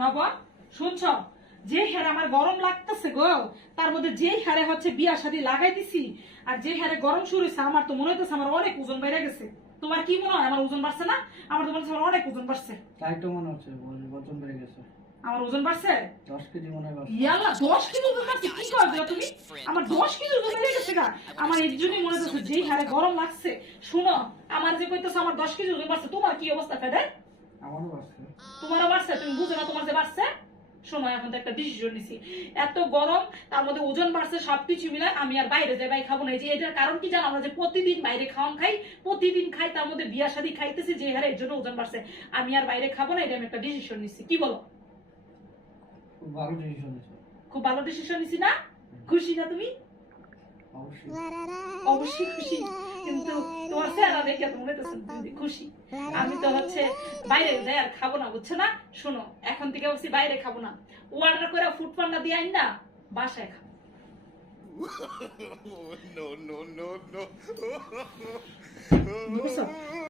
নব শুনছ, যে হারে আমার গরম লাগতেছে গো, তার মধ্যে যে হারে হচ্ছে বিয়া শাদী লাগাই দিছি, আর যে হারে গরম শুরু হয়েছে, আমার তো মনে হইতেছে আমার অনেক ওজন বেড়ে গেছে। তোমার কি মনে হয় আমার ওজন বাড়ছে না? আমার তো মনে হচ্ছে আমার অনেক ওজন বাড়ছে। তাই তো মনে হচ্ছে ওজন বেড়ে গেছে। আমার ওজন বাড়ছে 10 কেজি মনে হয় বাড়ছে। ইয়াল্লা 10 কেজি ওজন বাড়ছে? কি করবে তুমি? আমার 10 কেজি ওজন বেড়ে গেছে গা। আমার এর জন্যই মনে হচ্ছে যেই হারে গরম লাগছে। শুনো, আমার যে কইতেছে আমার 10 কেজি ওজন বাড়ছে, তোমার কি অবস্থা ফেদে? আমারও বাড়ছে। তোমারও বাড়ছে? তুমি বুঝো না তোমার যে বাড়ছে? শোনো, এখন তো একটা ডিসিশন নিছি, এত গরম, তার মধ্যে ওজন বাড়ছে, সবকিছু মিলে আমি আর বাইরে যাই ভাই খাবো না। এই যে এটার কারণ কি জানো? আমরা যে প্রতিদিন বাইরে খাওয়ান খাই, প্রতিদিন খাই, তার মধ্যে বিয়া শাদী খাইতেছি, যে হারে এর জন্য ওজন বাড়ছে। আমি আর বাইরে খাবো না, এটা আমি একটা ডিসিশন নিছি। কি বলো? খুব ভালো ডিসিশন নিছো। খুব ভালো ডিসিশন নিছি না? খুশি না তুমি? অবশ্যই। অবশ্যই খুশি, কিন্তু তোমার চেহারা দেখে তো মনে হচ্ছে তুমি খুশি। আমি তো হচ্ছে বাইরে যাই আর খাবো না, বুঝছো না? শোনো, এখন থেকে বলছি বাইরে খাবো না, অর্ডার করে ফুড পান্ডা দিয়ে আইন না বাসায় খাবো। No, no, no, no. বুঝছো?